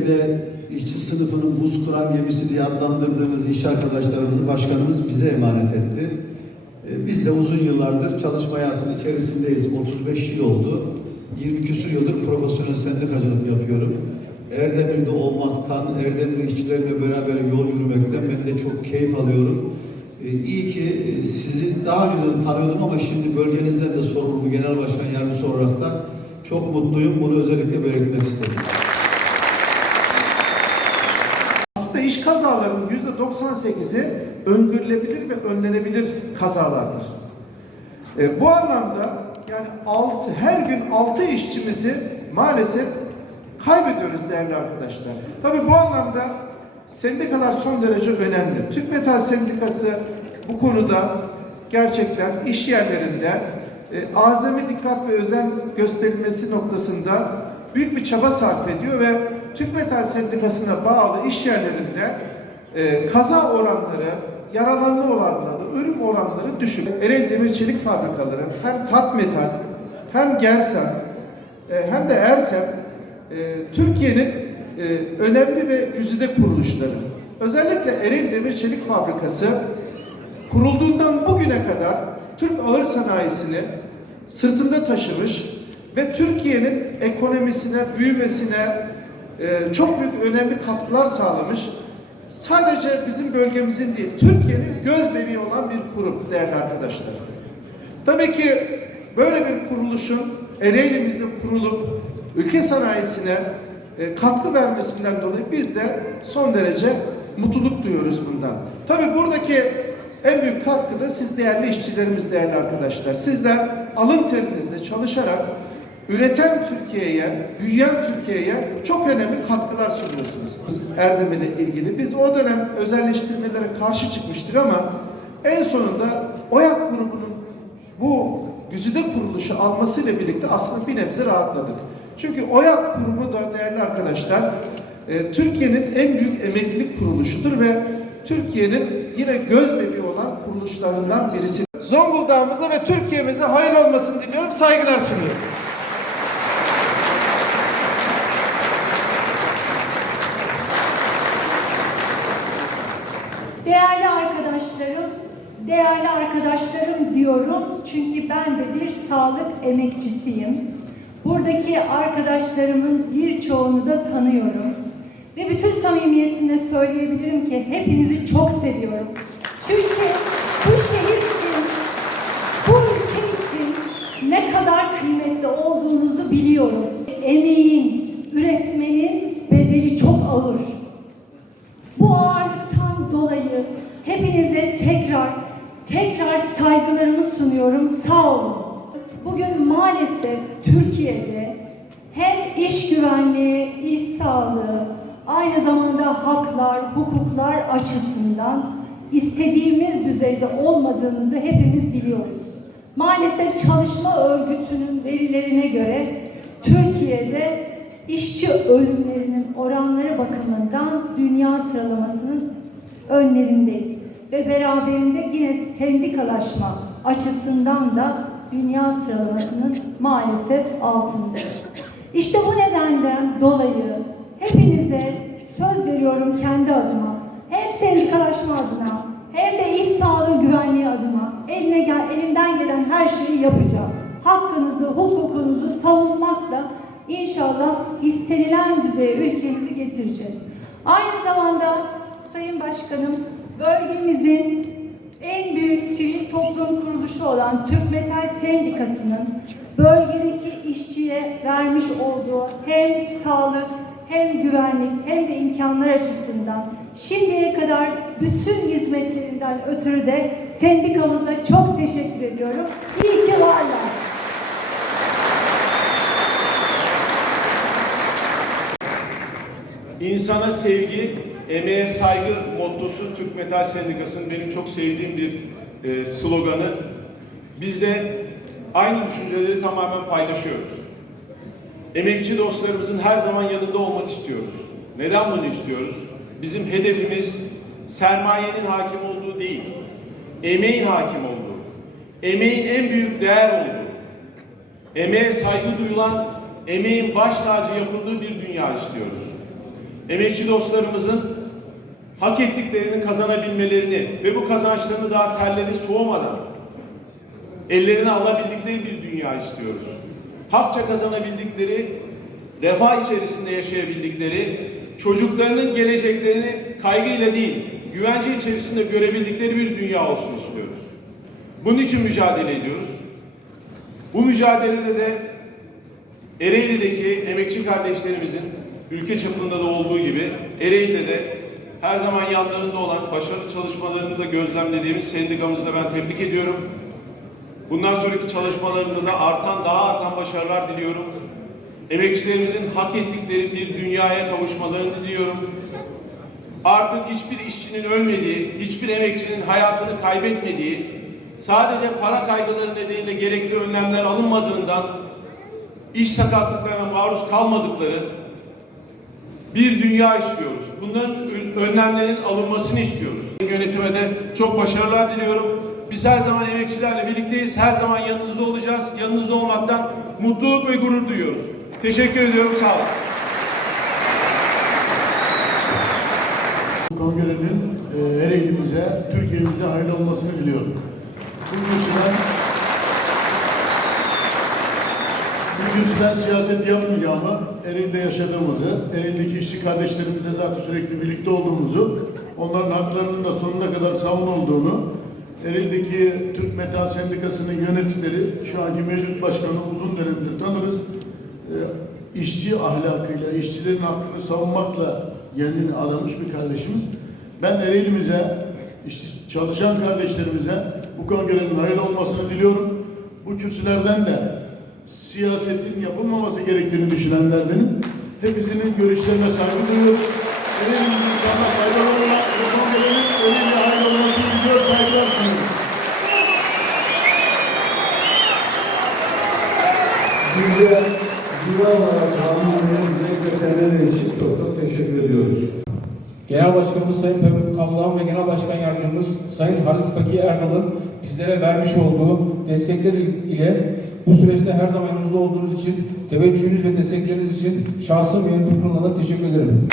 Türkiye'de işçi sınıfının buz kuran gemisi diye adlandırdığımız iş arkadaşlarımızı başkanımız bize emanet etti. E, Biz de uzun yıllardır çalışma hayatının içerisindeyiz. 35 yıl oldu. 20 küsur yıldır profesyonel sendikacılık yapıyorum. Erdemir'de olmaktan, Erdemir işçilerle beraber yol yürümekten ben de çok keyif alıyorum. E, İyi ki e, sizi daha önceden tanıyordum ama şimdi bölgenizden de sorumlu genel başkan yardımcısı olarak da çok mutluyum. Bunu özellikle belirtmek istedim. Yüzde 98'i öngörülebilir ve önlenebilir kazalardır. E, bu anlamda yani altı, her gün 6 işçimizi maalesef kaybediyoruz değerli arkadaşlar. Tabii bu anlamda sendikalar son derece önemli. Türk Metal Sendikası bu konuda gerçekten iş yerlerinde e, azami dikkat ve özen gösterilmesi noktasında büyük bir çaba sarf ediyor ve Türk Metal Sendikası'na bağlı iş yerlerinde e, kaza oranları, yaralanma oranları, ölüm oranları düşük. Erel Demir Çelik Fabrikaları hem Tat Metal hem Gersem e, hem de Ersem e, Türkiye'nin e, önemli ve güzide kuruluşları. Özellikle Erel Demir Çelik Fabrikası kurulduğundan bugüne kadar Türk ağır sanayisini sırtında taşımış ve Türkiye'nin ekonomisine, büyümesine e, çok büyük önemli katkılar sağlamış. Sadece bizim bölgemizin değil, Türkiye'nin göz bebeği olan bir kurum değerli arkadaşlar. Tabii ki böyle bir kuruluşun Ereğli'mizde kurulup ülke sanayisine e, katkı vermesinden dolayı biz de son derece mutluluk duyuyoruz bundan. Tabii buradaki en büyük katkı da siz değerli işçilerimiz, değerli arkadaşlar. Sizler alın terinizle çalışarak üreten Türkiye'ye, büyüyen Türkiye'ye çok önemli katkılar sunuyorsunuz. Erdem ile ilgili. Biz o dönem özelleştirmelere karşı çıkmıştık ama en sonunda OYAK grubunun bu güzide kuruluşu almasıyla birlikte aslında bir nebze rahatladık. Çünkü OYAK kurumu da değerli arkadaşlar e, Türkiye'nin en büyük emeklilik kuruluşudur ve Türkiye'nin yine göz bebeği olan kuruluşlarından birisi. Zonguldak'ımıza ve Türkiye'mize hayırlı olmasını diliyorum. Saygılar sunuyorum. Değerli arkadaşlarım, değerli arkadaşlarım diyorum çünkü ben de bir sağlık emekçisiyim. Buradaki arkadaşlarımın birçoğunu da tanıyorum. Ve bütün samimiyetimle söyleyebilirim ki hepinizi çok seviyorum. Çünkü bu şehir için, bu ülke için ne kadar kıymetli olduğunuzu biliyorum. Emeğin, tekrar saygılarımı sunuyorum. Sağ olun. Bugün maalesef Türkiye'de hem iş güvenliği, iş sağlığı, aynı zamanda haklar, hukuklar açısından istediğimiz düzeyde olmadığımızı hepimiz biliyoruz. Maalesef çalışma örgütünün verilerine göre Türkiye'de işçi ölümlerinin oranları bakımından dünya sıralamasının önlerindeyiz. Ve beraberinde yine sendikalaşma açısından da dünya sıralamasının maalesef altındayız. İşte bu nedenden dolayı hepinize söz veriyorum kendi adıma. Hem sendikalaşma adına hem de iş sağlığı güvenliği adına eline gel, elimden gelen her şeyi yapacağım. Hakkınızı, hukukunuzu savunmakla İnşallah istenilen düzeye ülkemizi getireceğiz. Aynı zamanda Sayın Başkanım bölgemizin en büyük sivil toplum kuruluşu olan Türk Metal Sendikası'nın bölgedeki işçiye vermiş olduğu hem sağlık hem güvenlik hem de imkanlar açısından şimdiye kadar bütün hizmetlerinden ötürü de sendikamıza çok teşekkür ediyorum. İyi ki varlar. İnsana sevgi, emeğe saygı mottosu Türk Metal Sendikası'nın benim çok sevdiğim bir e, sloganı. Biz de aynı düşünceleri tamamen paylaşıyoruz. Emekçi dostlarımızın her zaman yanında olmak istiyoruz. Neden bunu istiyoruz? Bizim hedefimiz sermayenin hakim olduğu değil, emeğin hakim olduğu, emeğin en büyük değer olduğu, emeğe saygı duyulan, emeğin baş tacı yapıldığı bir dünya istiyoruz. emekçi dostlarımızın hak ettiklerini kazanabilmelerini ve bu kazançlarını daha terleri soğumadan ellerine alabildikleri bir dünya istiyoruz. Hakça kazanabildikleri, refah içerisinde yaşayabildikleri, çocuklarının geleceklerini kaygıyla değil, güvence içerisinde görebildikleri bir dünya olsun istiyoruz. Bunun için mücadele ediyoruz. Bu mücadelede de Ereğli'deki emekçi kardeşlerimizin ülke çapında da olduğu gibi Ereğli'de de her zaman yanlarında olan başarılı çalışmalarını da gözlemlediğimiz sendikamızı da ben tebrik ediyorum. Bundan sonraki çalışmalarında da artan, daha artan başarılar diliyorum. Emekçilerimizin hak ettikleri bir dünyaya kavuşmalarını diliyorum. Artık hiçbir işçinin ölmediği, hiçbir emekçinin hayatını kaybetmediği, sadece para kaygıları nedeniyle gerekli önlemler alınmadığından iş sakatlıklarına maruz kalmadıkları bir dünya istiyoruz. Bunların ön- önlemlerin alınmasını istiyoruz. Yönetime de çok başarılar diliyorum. Biz her zaman emekçilerle birlikteyiz. Her zaman yanınızda olacağız. Yanınızda olmaktan mutluluk ve gurur duyuyoruz. Teşekkür ediyorum. Sağ olun. Kongrenin e, her elimize, Türkiye'mize hayırlı olmasını diliyorum. Bu kürsüden bu kürsüden siyaset yapmayacağımı, Ereğli'de yaşadığımızı, Ereğli'deki işçi kardeşlerimizle zaten sürekli birlikte olduğumuzu, onların haklarının da sonuna kadar savunulduğunu, Ereğli'deki Türk Metal Sendikası'nın yöneticileri, şu anki mevcut başkanı uzun dönemdir tanırız. E, işçi ahlakıyla, işçilerin hakkını savunmakla kendini adamış bir kardeşimiz. Ben Ereğli'mize, işte çalışan kardeşlerimize bu kongrenin hayırlı olmasını diliyorum. Bu kürsülerden de siyasetin yapılmaması gerektiğini düşünenlerdenim. Hepsinin görüşlerine saygı duyuyoruz. Ereğli'miz inşallah faydalı olan kongrenin Ereğli'ye hayırlı olmasını diliyor, saygılar sunuyorum. Bize güve olarak kanunların direkt veteriner için çok çok teşekkür ediyoruz. Genel Başkanımız Sayın Pemuk Kamlan ve Genel Başkan Yardımcımız Sayın Halif Fakir Erdal'ın bizlere vermiş olduğu destekler ile bu süreçte her zaman yanımızda olduğunuz için, teveccühünüz ve destekleriniz için şahsım ve yönetim kuruluna teşekkür ederim.